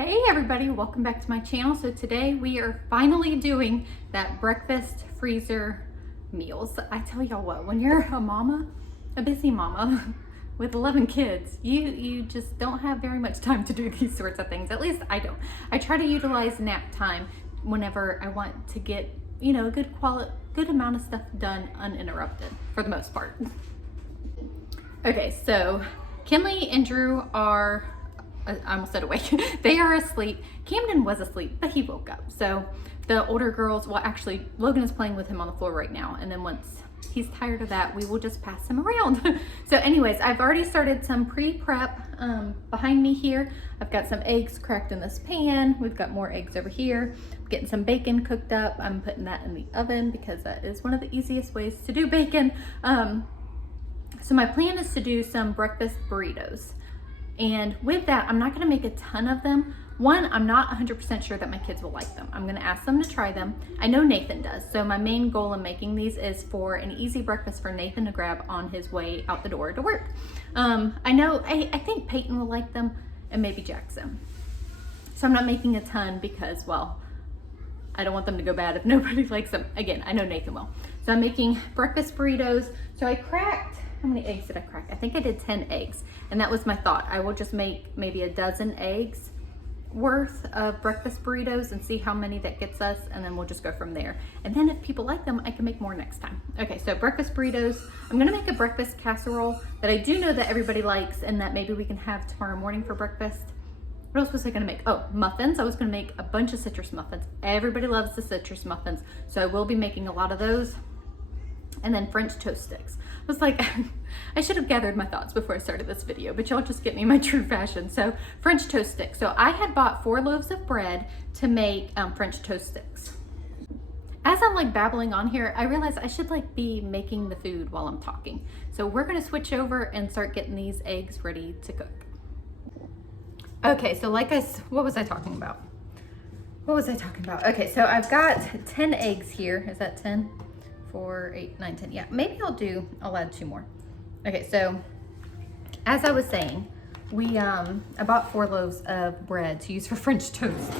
Hey everybody, welcome back to my channel. So today we are finally doing that breakfast freezer meals. I tell y'all what, when you're a mama, a busy mama with 11 kids, you just don't have very much time to do these sorts of things. At least I don't. I try to utilize nap time whenever I want to get, a good amount of stuff done uninterrupted for the most part. Okay, so Kinley and Drew are, I almost said awake. They are asleep. Camden was asleep, but he woke up. So the older girls, well actually Logan is playing with him on the floor right now. And then once he's tired of that, we will just pass him around. So anyways, I've already started some pre-prep behind me here. I've got some eggs cracked in this pan. We've got more eggs over here. I'm getting some bacon cooked up. I'm putting that in the oven because that is one of the easiest ways to do bacon. So my plan is to do some breakfast burritos. And with that, I'm not gonna make a ton of them. One, I'm not 100% sure that my kids will like them. I'm gonna ask them to try them. I know Nathan does. So my main goal in making these is for an easy breakfast for Nathan to grab on his way out the door to work. I think Peyton will like them and maybe Jackson. So I'm not making a ton because, well, I don't want them to go bad if nobody likes them. Again, I know Nathan will. So I'm making breakfast burritos. So I cracked, how many eggs did I crack? I think I did 10 eggs. And that was my thought. I will just make maybe a dozen eggs worth of breakfast burritos and see how many that gets us, and then we'll just go from there. And then if people like them, I can make more next time. Okay, so breakfast burritos. I'm gonna make a breakfast casserole that I do know that everybody likes and that maybe we can have tomorrow morning for breakfast. What else was I gonna make? Oh, muffins. I was gonna make a bunch of citrus muffins. Everybody loves the citrus muffins, so I will be making a lot of those. And then French toast sticks. I was like, I should have gathered my thoughts before I started this video, but y'all just get me my true fashion. So French toast sticks. So I had bought 4 loaves of bread to make French toast sticks. As I'm like babbling on here, I realized I should like be making the food while I'm talking. So we're gonna switch over and start getting these eggs ready to cook. Okay, so what was I talking about? Okay, so I've got 10 eggs here. Is that 10? 4, 8, 9, 10. Yeah, maybe I'll add 2 more. Okay, so as I was saying, I bought 4 loaves of bread to use for French toast.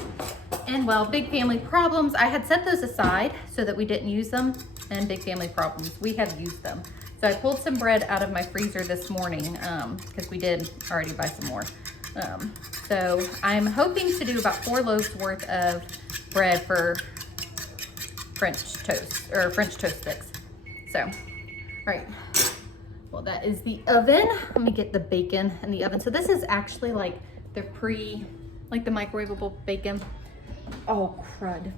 And well, big family problems. I had set those aside so that we didn't use them, and big family problems, we have used them. So I pulled some bread out of my freezer this morning because we did already buy some more. So I'm hoping to do about 4 loaves worth of bread for French toast or French toast sticks. So, all right. Well, that is the oven. Let me get the bacon in the oven. So this is actually like the the microwavable bacon. Oh, crud.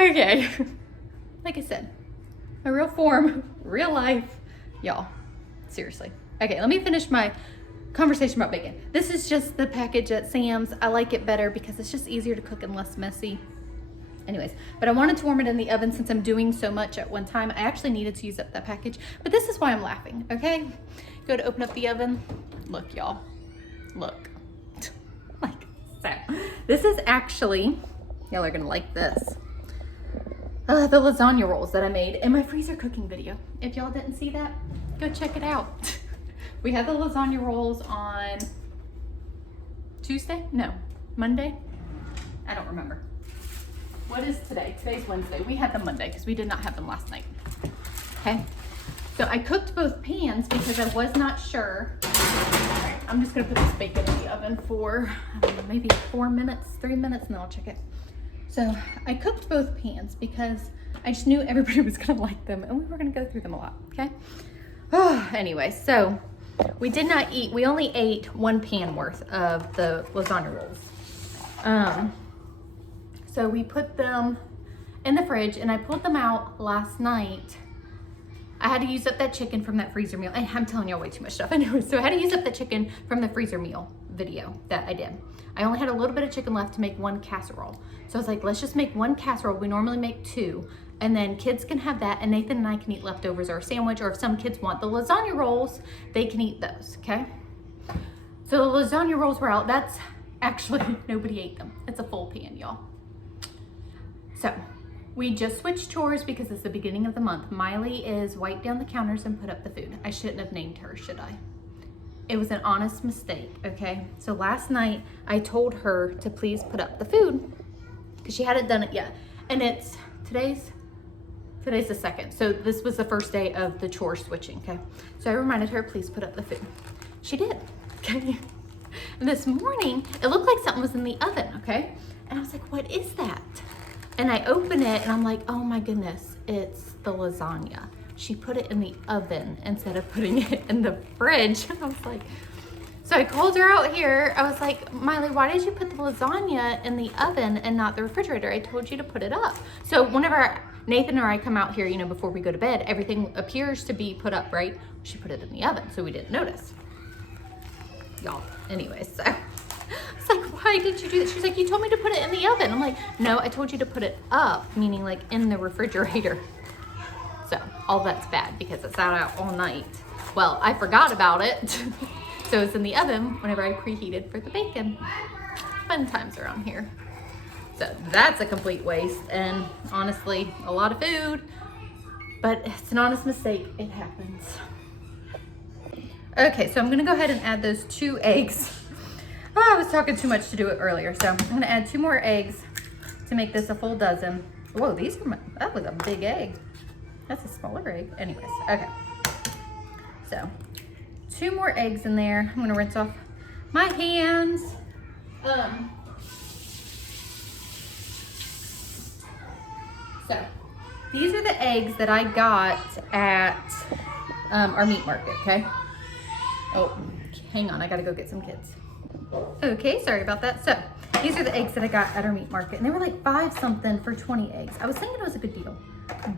Okay. Like I said, a real form, real life, y'all. Seriously. Okay, let me finish my conversation about bacon. This is just the package at Sam's. I like it better because it's just easier to cook and less messy. Anyways, but I wanted to warm it in the oven since I'm doing so much at one time. I actually needed to use up that package, but this is why I'm laughing, okay? Go to open up the oven. Look, y'all, look. Like so. This is actually, y'all are gonna like this. The lasagna rolls that I made in my freezer cooking video. If y'all didn't see that, go check it out. We had the lasagna rolls on Tuesday? No, Monday? I don't remember. What is today? Today's Wednesday. We had them Monday because we did not have them last night. Okay, so I cooked both pans because I was not sure. All right, I'm just gonna put this bacon in the oven for, I don't know, maybe 4 minutes, 3 minutes, and then I'll check it. So I cooked both pans because I just knew everybody was gonna like them and we were gonna go through them a lot, okay? Anyway, so we did not eat, we only ate 1 pan worth of the lasagna rolls. So we put them in the fridge and I pulled them out last night. I had to use up that chicken from that freezer meal. And I'm telling y'all way too much stuff anyway. So I had to use up the chicken from the freezer meal video that I did. I only had a little bit of chicken left to make 1 casserole. So I was like, let's just make 1 casserole. We normally make 2. And then kids can have that and Nathan and I can eat leftovers or a sandwich, or if some kids want the lasagna rolls, they can eat those, okay? So the lasagna rolls were out. That's actually, nobody ate them. It's a full pan, y'all. So we just switched chores because it's the beginning of the month. Miley is wiped down the counters and put up the food. I shouldn't have named her, should I? it was an honest mistake, okay? So last night I told her to please put up the food because she hadn't done it yet. And it's, today's the 2nd. So this was the first day of the chore switching, okay? So I reminded her, please put up the food. She did, okay? And this morning, it looked like something was in the oven, okay? And I was like, what is that? And I open it and I'm like, oh my goodness, it's the lasagna. She put it in the oven instead of putting it in the fridge. I was like, so I called her out here. I was like, Miley, why did you put the lasagna in the oven and not the refrigerator? I told you to put it up. So whenever Nathan or I come out here, you know, before we go to bed, everything appears to be put up, right? She put it in the oven, so we didn't notice. Y'all, anyways, so it's like, why did you do that? She's like, you told me to put it in the oven. I'm like, no, I told you to put it up, meaning like in the refrigerator. So all that's bad because it sat out all night. Well, I forgot about it. So it's in the oven whenever I preheated for the bacon. Fun times around here. So that's a complete waste and honestly, a lot of food, but it's an honest mistake. It happens. Okay, so I'm gonna go ahead and add those 2 eggs. Oh, I was talking too much to do it earlier. So I'm gonna add 2 more eggs to make this a full dozen. Whoa, that was a big egg. That's a smaller egg. Anyways, okay. So 2 more eggs in there. I'm gonna rinse off my hands. So these are the eggs that I got at our meat market, okay? Oh, hang on, I gotta go get some kids. Okay, sorry about that. So these are the eggs that I got at our meat market and they were like 5 something for 20 eggs. I was thinking it was a good deal,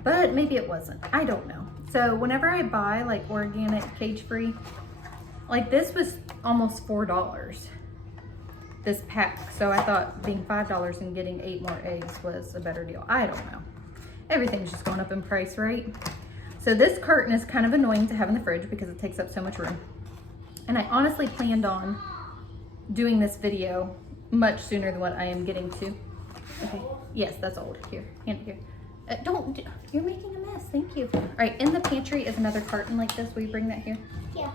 but maybe it wasn't. I don't know. So whenever I buy like organic, cage-free, like this was almost $4, this pack. So I thought being $5 and getting 8 more eggs was a better deal. I don't know. Everything's just going up in price, right? So this carton is kind of annoying to have in the fridge because it takes up so much room. And I honestly planned on doing this video much sooner than what I am getting to. Okay, yes, that's old. Here, hand it here. You're making a mess, thank you. All right, in the pantry is another carton like this. Will you bring that here? Yeah.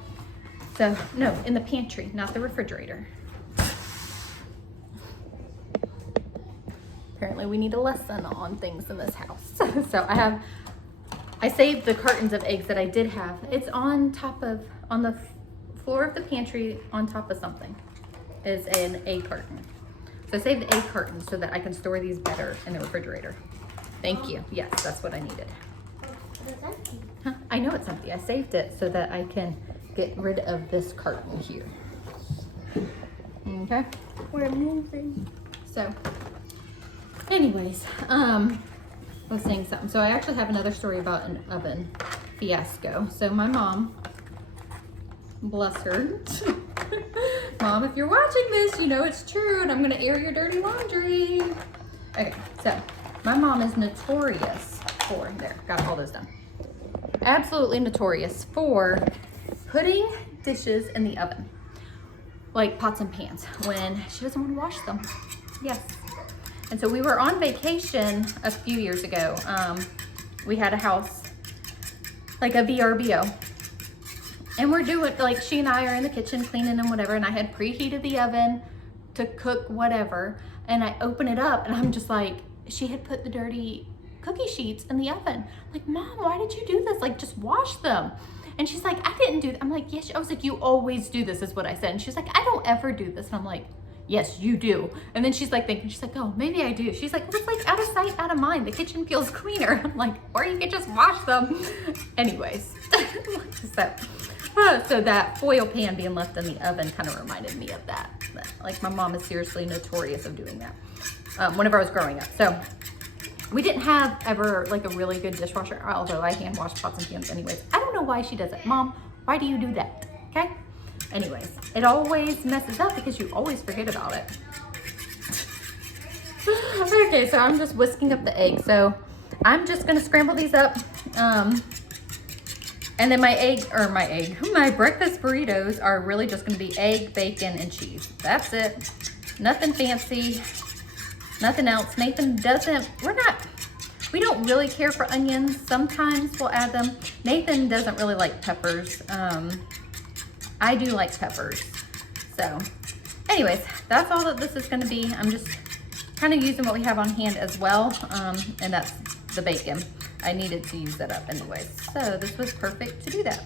So, no, in the pantry, not the refrigerator. Apparently we need a lesson on things in this house. So I saved the cartons of eggs that I did have. It's on the floor of the pantry on top of something is an egg carton. So I saved the egg carton so that I can store these better in the refrigerator. Thank you. Yes, that's what I needed. It's empty. Huh? I know it's empty. I saved it so that I can get rid of this carton here. Okay. We're moving. So anyways, I was saying something. So I actually have another story about an oven fiasco. So my mom, bless her. Mom, if you're watching this, you know it's true and I'm gonna air your dirty laundry. Okay, so my mom is notorious for, there, got all those done. Absolutely notorious for putting dishes in the oven, like pots and pans, when she doesn't want to wash them. Yes. And so we were on vacation a few years ago. We had a house, like a VRBO. And we're doing, like she and I are in the kitchen cleaning and whatever, and I had preheated the oven to cook whatever. And I open it up and I'm just like, she had put the dirty cookie sheets in the oven. Like, Mom, why did you do this? Like, just wash them. And she's like, I didn't do that. I'm like, yes. I was like, you always do this is what I said. And she's like, I don't ever do this. And I'm like, yes, you do. And then she's like thinking, she's like, oh, maybe I do. She's like, well, it's like out of sight, out of mind. The kitchen feels cleaner. I'm like, or you could just wash them. Anyways, so that foil pan being left in the oven kind of reminded me of that. Like my mom is seriously notorious of doing that whenever I was growing up. So we didn't have ever like a really good dishwasher, although I hand wash pots and pans anyways. I don't know why she does it. Mom, why do you do that? Okay. Anyways, it always messes up because you always forget about it. Okay, so I'm just whisking up the egg. So I'm just gonna scramble these up. And then my breakfast burritos are really just gonna be egg, bacon, and cheese. That's it. Nothing fancy, nothing else. Nathan we don't really care for onions. Sometimes we'll add them. Nathan doesn't really like peppers. I do like peppers. So anyways, that's all that this is gonna be. I'm just kind of using what we have on hand as well. And that's the bacon. I needed to use that up anyways. So this was perfect to do that.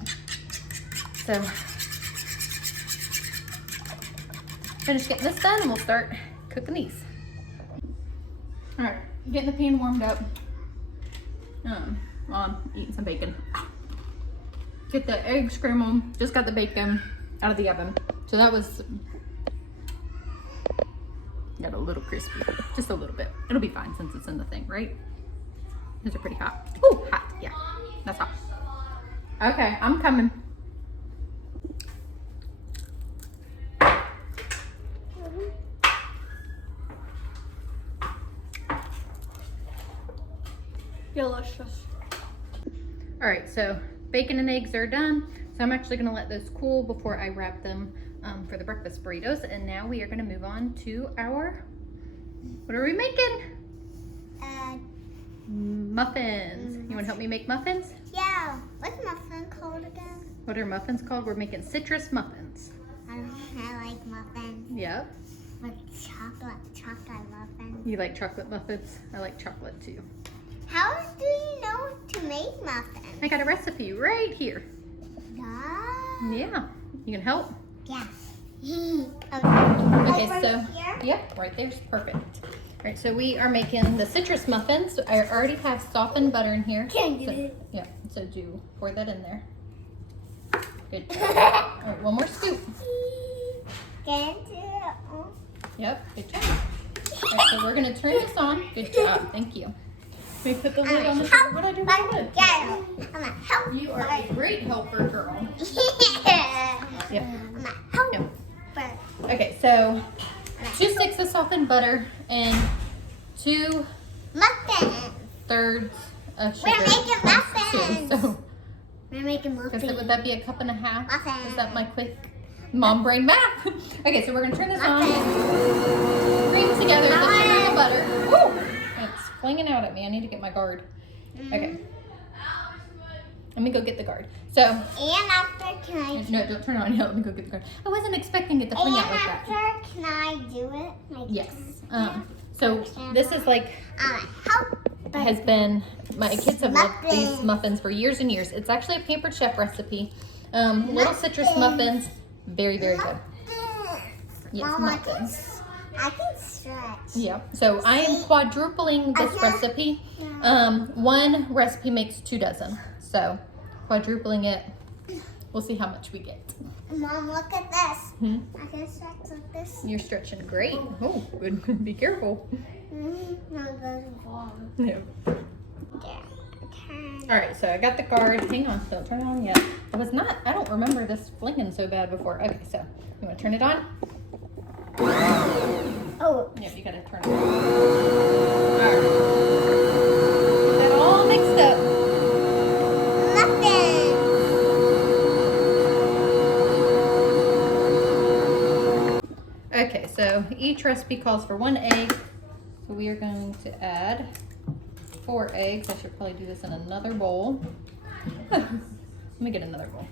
So finish getting this done and we'll start cooking these. All right, getting the pan warmed up. While I'm eating some bacon. Get the egg scrambled, just got the bacon out of the oven. So that was, got a little crispy, just a little bit. It'll be fine since it's in the thing, right? These are pretty hot. Ooh, hot, yeah, that's hot. Okay, I'm coming. Delicious. All right, so bacon and eggs are done. So I'm actually gonna let those cool before I wrap them for the breakfast burritos. And now we are gonna move on to our, what are we making? Muffins. You wanna help me make muffins? Yeah. What's muffin called again? What are muffins called? We're making citrus muffins. I like muffins. Yep. With chocolate muffins. You like chocolate muffins? I like chocolate too. How do you know to make muffins? I got a recipe right here. Yeah. You can help? Yeah. Okay, Like so, right here? yep, right there's perfect. All right, so we are making the citrus muffins. I already have softened butter in here. Can So, you? yeah, so do pour that in there. Good job. All right, one more scoop. Can you? Yep, good job. All right, so we're gonna turn this on. Good job, thank you. Let me put the lid on the door. What'd I do with the lid? I'm gonna help. You are a great helper, girl. Yeah. Yep. I'm gonna help. Yep. Okay, so 2 sticks of softened butter and 2 Muffins. thirds of sugar. We're making plus 2. muffins. So, We're making muffins. would that be a cup and a half? Muffins. Is that my quick mom brain math? Okay, so we're gonna turn this on. Bring together the sugar and the butter. Woo! It's flinging out at me. I need to get my guard. Okay. Let me go get the guard. So, And after, can I? no, don't turn it on yet. Let me go get the guard. I wasn't expecting it to fling And out like that. after, can I do it? Like Yes. So this is like, help. has been, my kids have loved these Muffins. muffins for years and years. It's actually a Pampered Chef recipe. Little citrus muffins. Very, very good. Yes, Mama, muffins. I can stretch. Yep. So I am quadrupling this recipe. One recipe makes 2 dozen. So quadrupling it, we'll see how much we get. Mom, look at this. Hmm? I can stretch like this. You're stretching great. Oh, good. Be careful. No, it goes wrong. Yeah. Yeah. Turn. All right, so I got the guard. Hang on, don't turn it on yet. I don't remember this flinging so bad before. Okay, so you want to turn it on? Oh. Yep, you gotta turn it on. All right. Get that all mixed up. Okay, so each recipe calls for 1 egg. So we are going to add 4 eggs. I should probably do this in another bowl. Let me get another bowl.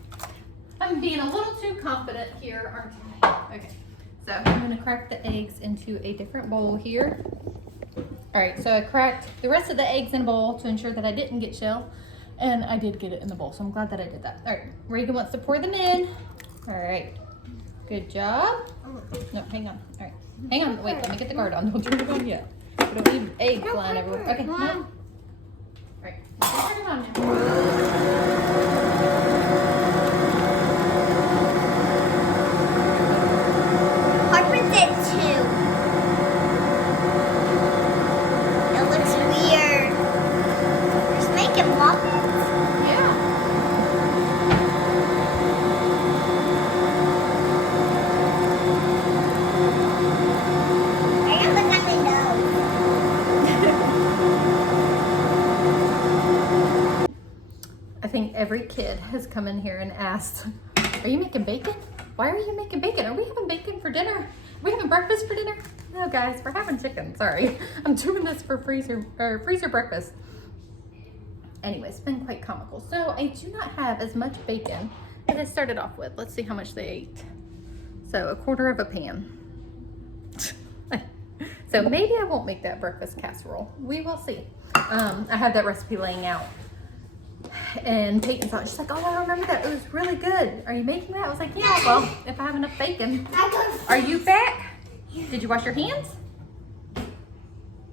I'm being a little too confident here, aren't I? Okay, so I'm gonna crack the eggs into a different bowl here. All right, so I cracked the rest of the eggs in a bowl to ensure that I didn't get shell, and I did get it in the bowl, so I'm glad that I did that. All right, Reagan wants to pour them in. All right, good job. No, hang on. All right, hang on. Wait, let me get the guard on. Don't turn it on yet. We don't need egg flying everywhere. Okay, no. All right, turn it on now. Harper did too. It looks weird. Just making muffins. Yeah. I got look at my nose. I think every kid has come in here and asked, "Are you making bacon? Why are you making bacon? Are we having bacon for dinner? Are we having breakfast for dinner?" No, guys, we're having chicken. Sorry, I'm doing this for freezer breakfast. Anyway, it's been quite comical. So I do not have as much bacon What they started off with. Let's see how much they ate. So 1/4 of a pan. So maybe I won't make that breakfast casserole. We will see. I have that recipe laying out. And Peyton thought, she's like, oh, I remember that. It was really good. Are you making that? I was like, yeah, well, if I have enough bacon. Are you back? Did you wash your hands?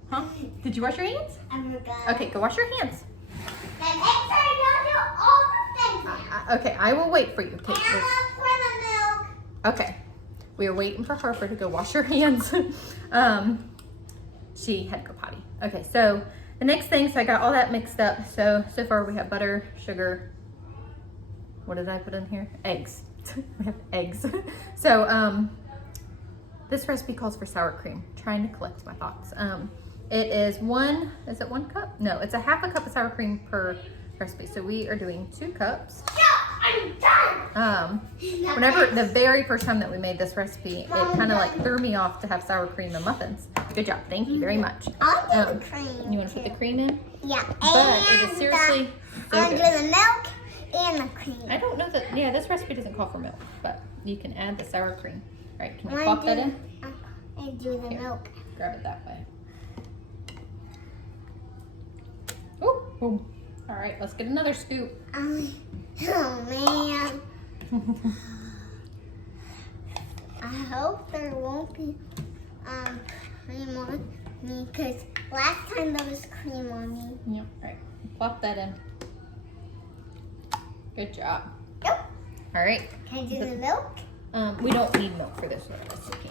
Huh? Did you wash your hands? Okay, go wash your hands. Okay, I will wait for you. Okay, we are waiting for Harper to go wash her hands. She had to go potty. Okay, so the next thing, so I got all that mixed up. So far we have butter, sugar. What did I put in here? Eggs. We have eggs. So this recipe calls for sour cream. Trying to collect my thoughts. It is is it 1 cup? No, it's a 1/2 cup of sour cream per recipe. So we are doing 2 cups. Whenever the very first time that we made this recipe, it kind of like threw me off to have sour cream and muffins. Good job, thank you very much. I'll do the cream. You want to put the cream in? Yeah. But it is seriously so I'll do good. the milk and the cream. I don't know that. Yeah, this recipe doesn't call for milk, but you can add the sour cream. All right, can you pop that in? I do the Here, milk. grab it that way. Oh, boom. All right, let's get another scoop. Oh man. I hope there won't be cream on me because last time there was cream on me. Yep. All right, plop that in. Good job. Yep. All right. Can I do the milk? We don't need milk for this recipe.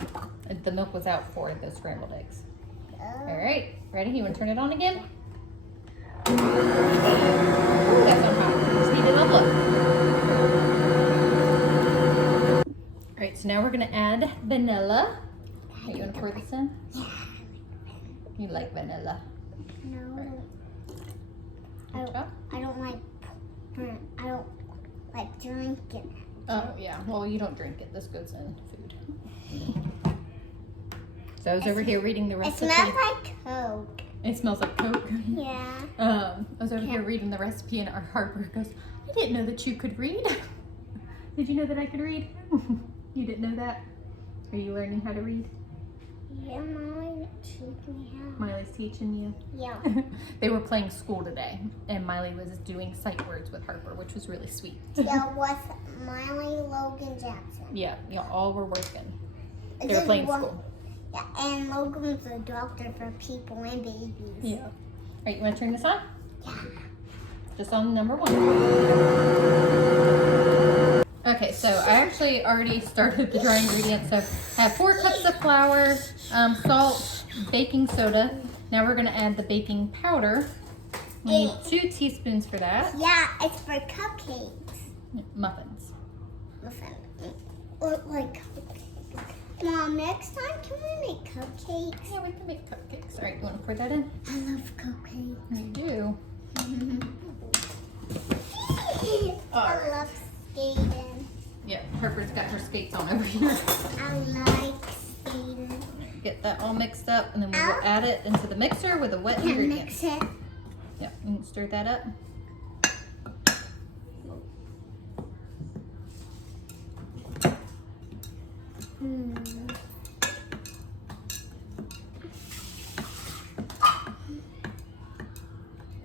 The milk was out for the scrambled eggs. All right, ready? You want to turn it on again? Ooh, that's on hot. Just need it on low. All right, so now we're gonna add vanilla. Hey, you want to pour this in? Yeah. You like vanilla? No. I don't like drinking. Oh yeah. Well, you don't drink it. This goes in food. So I was over here reading the recipe. It smells like Coke. It smells like Coke. Yeah. I was over here reading the recipe, and our Harper goes, I didn't know that you could read. Did you know that I could read? You didn't know that? Are you learning how to read? Yeah, Molly teach me how. Miley's teaching you. Yeah. They were playing school today, and Miley was doing sight words with Harper, which was really sweet. Yeah, with Miley, Logan, Jackson. Yeah, all were working. They were playing school. Yeah, and Logan's a doctor for people and babies. Yeah. All right, you want to turn this on? Yeah. Just on number 1. Okay, so I actually already started the dry ingredients. So I have 4 cups of flour, salt, baking soda. Now we're gonna add the baking powder. We need 2 teaspoons for that. Yeah, it's for cupcakes. Muffins. Or like cupcakes. Mom, next time can we make cupcakes? Yeah, we can make cupcakes. All right, you want to pour that in? I love cupcakes. You do. I love skating. Yeah, Harper's got her skates on over here. I like skating. Get that all mixed up, and then we will add it into the mixer with the wet Can ingredients. mix it? Yeah, you can stir that up.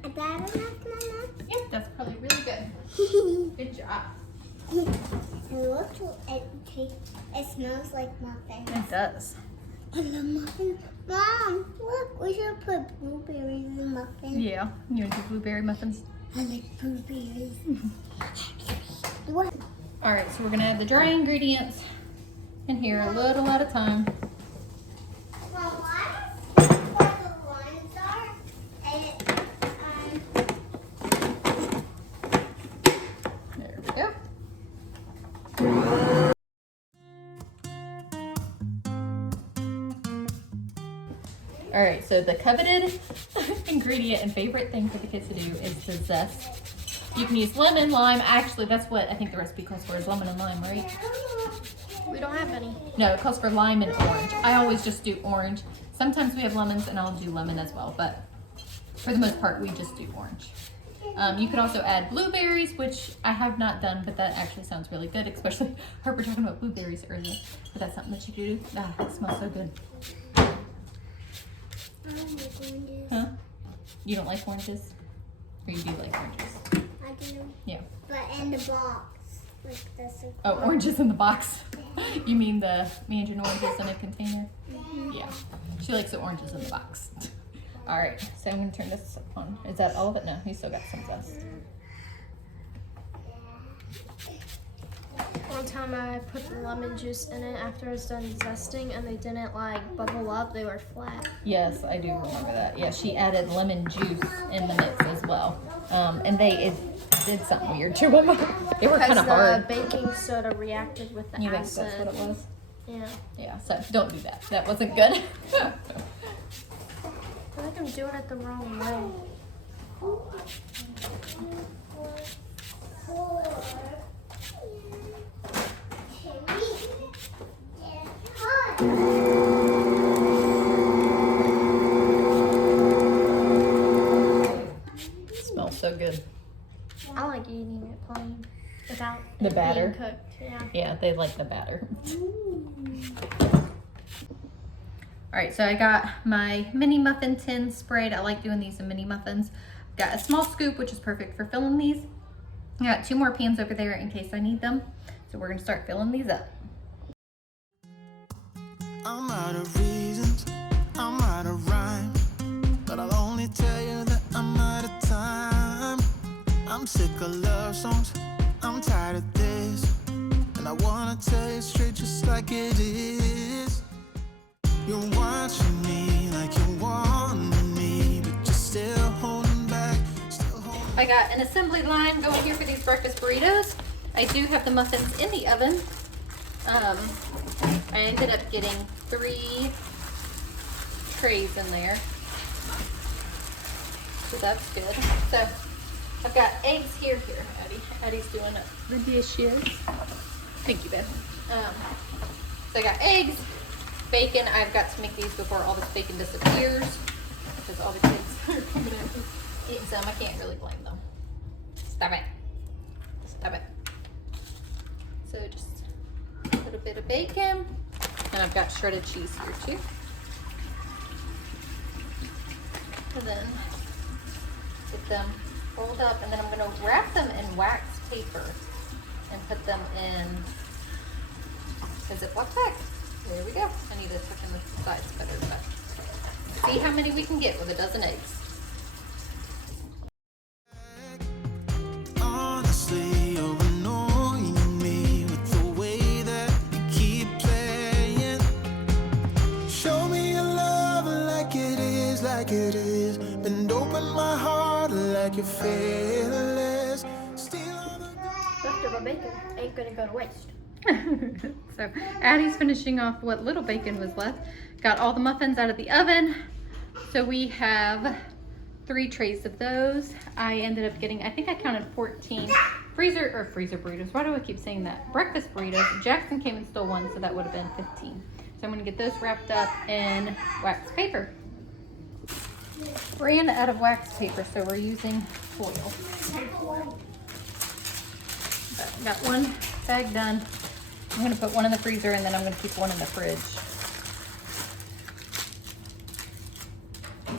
Is that enough, Mama? Yep, that's probably really good. Good job. It smells like muffins. It does. And the muffins. Mom, look, we should put blueberries in muffins. Yeah, you want to do blueberry muffins? I like blueberries. What? All right, so we're gonna add the dry ingredients in here a little at a time. Well, why is where the lines are? And There we go. All right, so the coveted ingredient and favorite thing for the kids to do is the zest. You can use lemon, lime. Actually, that's what I think the recipe calls for is lemon and lime, right? we don't have any. No, it calls for lime and orange. I always just do orange. Sometimes we have lemons and I'll do lemon as well, but for the most part, we just do orange. You can also add blueberries, which I have not done, but that actually sounds really good, especially Harper talking about blueberries earlier. But that's something that you do. Ah, it smells so good. I don't like oranges. Huh? You don't like oranges? Or you do like oranges? I do. Yeah. But in the box. Like this. Oh, oranges in the box. You mean the mandarin oranges in a container? Mm-hmm. Yeah. She likes the oranges in the box. All right, so I'm gonna turn this on. Is that all of it? No, you still got some zest. One time I put the lemon juice in it after I was done zesting and they didn't like bubble up, they were flat. Yes, I do remember that. Yeah, she added lemon juice in the mix as well. And it did something weird to them. They were kind of hard. The baking soda reacted with the You think acid. that's what it was? Yeah. Yeah, so don't do that. That wasn't good. I think I'm doing it the wrong way. Smells so good. I like eating it plain without The it batter? being cooked. Yeah. Yeah, they like the batter. All right, so I got my mini muffin tin sprayed. I like doing these in mini muffins. Got a small scoop, which is perfect for filling these. I got 2 more pans over there in case I need them. So we're gonna start filling these up. I'm out of reasons, I'm out of rhyme, but I'll only tell you that I'm out of time. I'm sick of love songs, I'm tired of this, and I wanna tell you straight just like it is. You're watching me like you want me, but you're still holding back, still holding I got an assembly line going here for these breakfast burritos. I do have the muffins in the oven. I ended up getting 3 trays in there. So that's good. So I've got eggs here. Here, Addie. Addie's doing the dishes. Thank you, Beth. So I got eggs, bacon. I've got to make these before all this bacon disappears because all the kids are coming in and eating some. I can't really blame them. Stop it. Stop it. So just a little bit of bacon, and I've got shredded cheese here too. And then get them rolled up, and then I'm gonna wrap them in wax paper and put them in a Ziploc bag. There we go. I need to tuck in the sides better, but see how many we can get with a dozen eggs. honestly, you're annoying me with the way that you keep playing. Show me your love like it is, like it is. Bend open my heart like you're fearless. Steal all the Leftover bacon ain't gonna go to waste. So Addie's finishing off what little bacon was left. Got all the muffins out of the oven. So we have 3 trays of those. I ended up getting, I think I counted 14 freezer burritos. Why do I keep saying that? Breakfast burritos. Jackson came and stole one, so that would have been 15. So I'm gonna get those wrapped up in wax paper. Ran out of wax paper, so we're using foil. But got 1 bag done. I'm gonna put 1 in the freezer and then I'm gonna keep 1 in the fridge.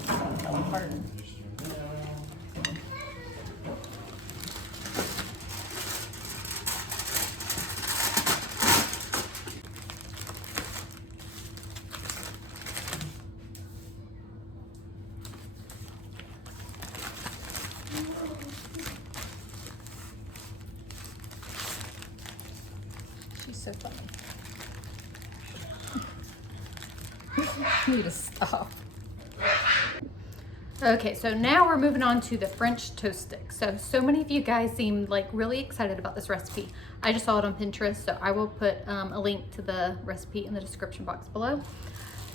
That fell apart. She's so funny. You need to stop. Okay, so now we're moving on to the French toast stick. So many of you guys seemed like really excited about this recipe. I just saw it on Pinterest, so I will put a link to the recipe in the description box below.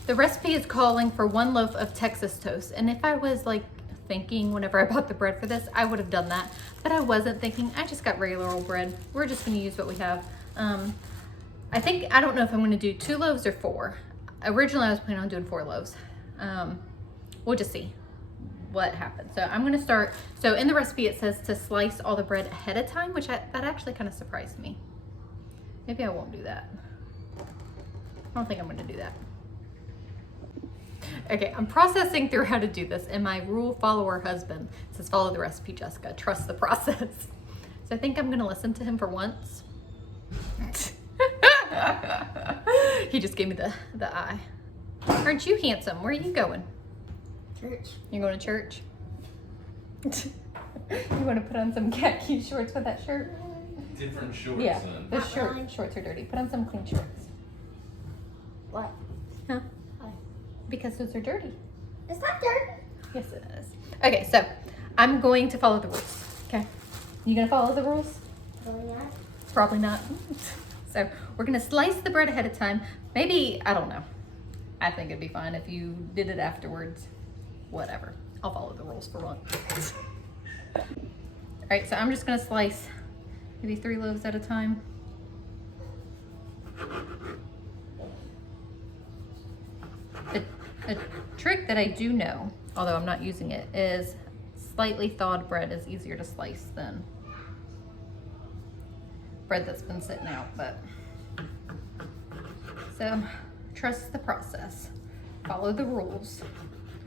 The recipe is calling for 1 loaf of Texas toast, and if I was like thinking whenever I bought the bread for this, I would have done that, but I wasn't thinking. I just got regular old bread. We're just gonna use what we have. I don't know if I'm gonna do 2 loaves or 4. Originally I was planning on doing 4 loaves. We'll just see. what happened. So I'm gonna start, so in the recipe it says to slice all the bread ahead of time, which that actually kind of surprised me. Maybe I won't do that. I don't think I'm gonna do that. Okay, I'm processing through how to do this, and my rule follower husband says follow the recipe, Jessica, trust the process. So I think I'm gonna listen to him for once. He just gave me the eye. Aren't you handsome? Where are you going? Church. You're going to church? You want to put on some khaki shorts with that shirt? Different shorts. Yeah, Then. the shorts are dirty. Put on some clean shorts. What? Huh? Why? Because those are dirty. It's not dirt. Yes, it is. Okay, so I'm going to follow the rules. Okay, you gonna follow the rules? Really not. Probably not. So we're gonna slice the bread ahead of time. Maybe, I don't know. I think it'd be fine if you did it afterwards. Whatever. I'll follow the rules for once. All right, so I'm just gonna slice maybe 3 loaves at a time. A trick that I do know, although I'm not using it, is slightly thawed bread is easier to slice than bread that's been sitting out, but so trust the process, follow the rules.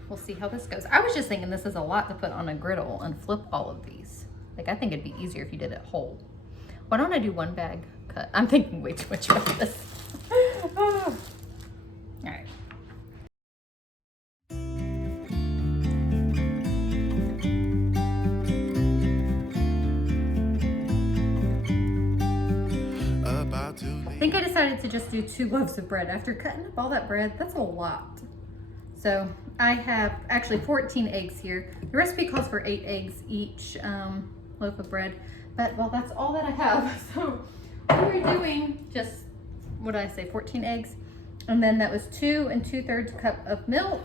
We'll see how this goes. I was just thinking this is a lot to put on a griddle and flip all of these. Like, I think it'd be easier if you did it whole. Why don't I do 1 bag cut? I'm thinking way too much about this. All right. I think I decided to just do 2 loaves of bread. After cutting up all that bread, that's a lot. So I have actually 14 eggs here. The recipe calls for 8 eggs each loaf of bread, but well, that's all that I have. So we were doing just, what did I say, 14 eggs. And then that was 2 2/3 cup of milk.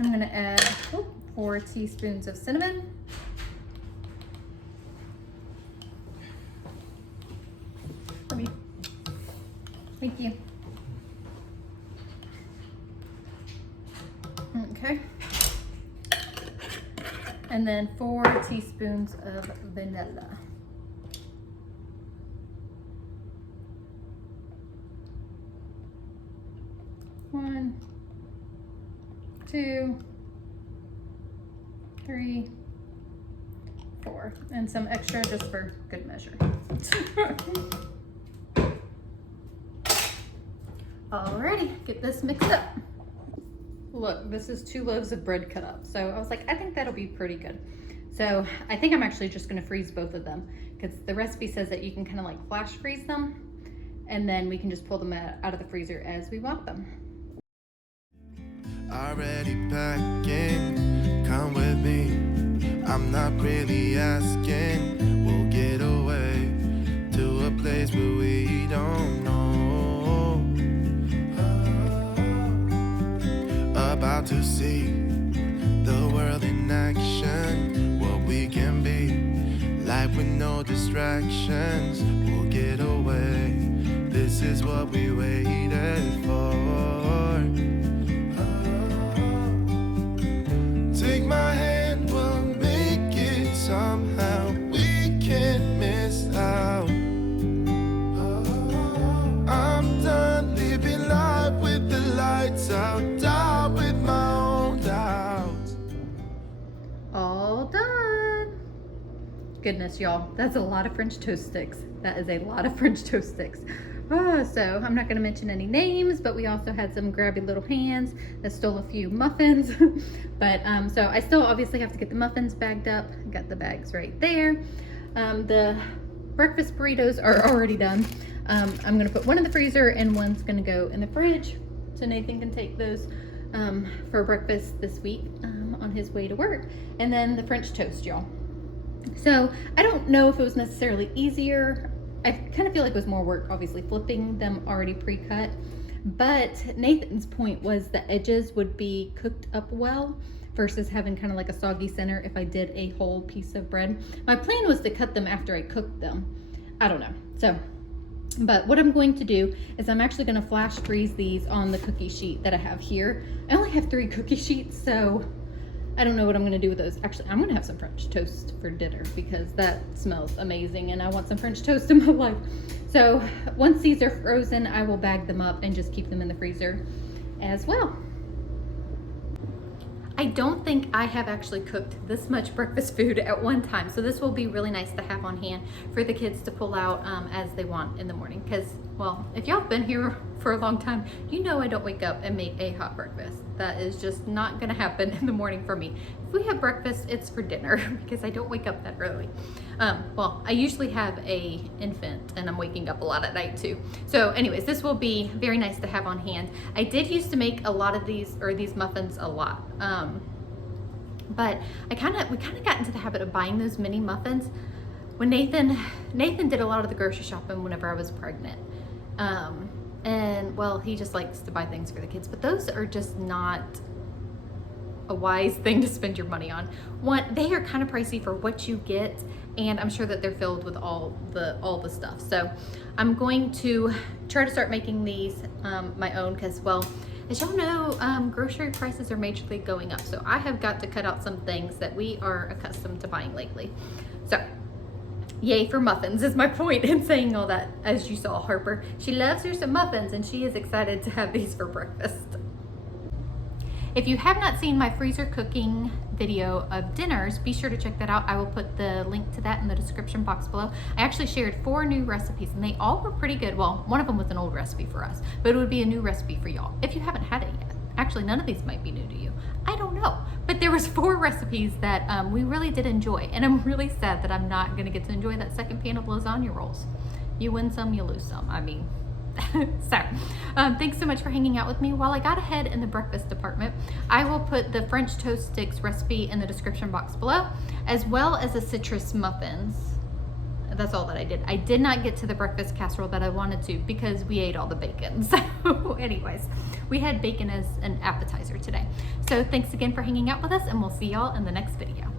I'm gonna add 4 teaspoons of cinnamon. For me. Thank you. Okay. And then 4 teaspoons of vanilla. One, 2, 3, 4, and some extra just for good measure. Alrighty, get this mixed up. Look, this is 2 loaves of bread cut up. So I was like, I think that'll be pretty good. So I think I'm actually just gonna freeze both of them because the recipe says that you can kind of like flash freeze them and then we can just pull them out of the freezer as we want them. Already packing, come with me. I'm not really asking. We'll get away to a place where we don't know. About to see the world in action, what we can be, life with no distractions. We'll get away. This is what we waited for. Take my hand, we'll make it somehow. We can't miss out. I'm done living life with the lights out, die with my own doubts. All done. Goodness, y'all, that's a lot of French toast sticks. That is a lot of French toast sticks. Oh, so I'm not going to mention any names, but we also had some grabby little hands that stole a few muffins. But so I still obviously have to get the muffins bagged up. Got the bags right there. The breakfast burritos are already done. I'm going to put one in the freezer and one's going to go in the fridge so Nathan can take those for breakfast this week on his way to work. And then the French toast, y'all. So I don't know if it was necessarily easier. I kind of feel like it was more work, obviously, flipping them already pre-cut. But Nathan's point was the edges would be cooked up well versus having kind of like a soggy center if I did a whole piece of bread. My plan was to cut them after I cooked them. I don't know. So, but what I'm going to do is I'm actually going to flash freeze these on the cookie sheet that I have here. I only have 3 cookie sheets, so I don't know what I'm gonna do with those. Actually, I'm gonna have some French toast for dinner because that smells amazing and I want some French toast in my life. So once these are frozen, I will bag them up and just keep them in the freezer as well. I don't think I have actually cooked this much breakfast food at one time, so this will be really nice to have on hand for the kids to pull out as they want in the morning. Because, well, if y'all have been here for a long time, you know I don't wake up and make a hot breakfast. That is just not gonna happen in the morning for me. If we have breakfast, it's for dinner because I don't wake up that early. Well, I usually have a infant and I'm waking up a lot at night too. So anyways, this will be very nice to have on hand. I did used to make a lot of these muffins a lot. But we kind of got into the habit of buying those mini muffins when Nathan did a lot of the grocery shopping whenever I was pregnant. And well, he just likes to buy things for the kids, but those are just not a wise thing to spend your money on. One, they are kind of pricey for what you get, and I'm sure that they're filled with all the stuff. So I'm going to try to start making these my own because, well, as y'all know, grocery prices are majorly going up. So I have got to cut out some things that we are accustomed to buying lately. So yay for muffins is my point in saying all that. As you saw, Harper, she loves her some muffins and she is excited to have these for breakfast. If you have not seen my freezer cooking video of dinners, be sure to check that out. I will put the link to that in the description box below. I actually shared 4 new recipes and they all were pretty good. Well, one of them was an old recipe for us, but it would be a new recipe for y'all if you haven't had it yet. Actually, none of these might be new to you. I don't know, but there was 4 recipes that we really did enjoy, and I'm really sad that I'm not gonna get to enjoy that second pan of lasagna rolls. You win some, you lose some. I mean, so thanks so much for hanging out with me. While I got ahead in the breakfast department, I will put the French toast sticks recipe in the description box below, as well as the citrus muffins. That's all that I did. I did not get to the breakfast casserole that I wanted to because we ate all the bacon. So anyways, we had bacon as an appetizer today. So thanks again for hanging out with us, and we'll see y'all in the next video.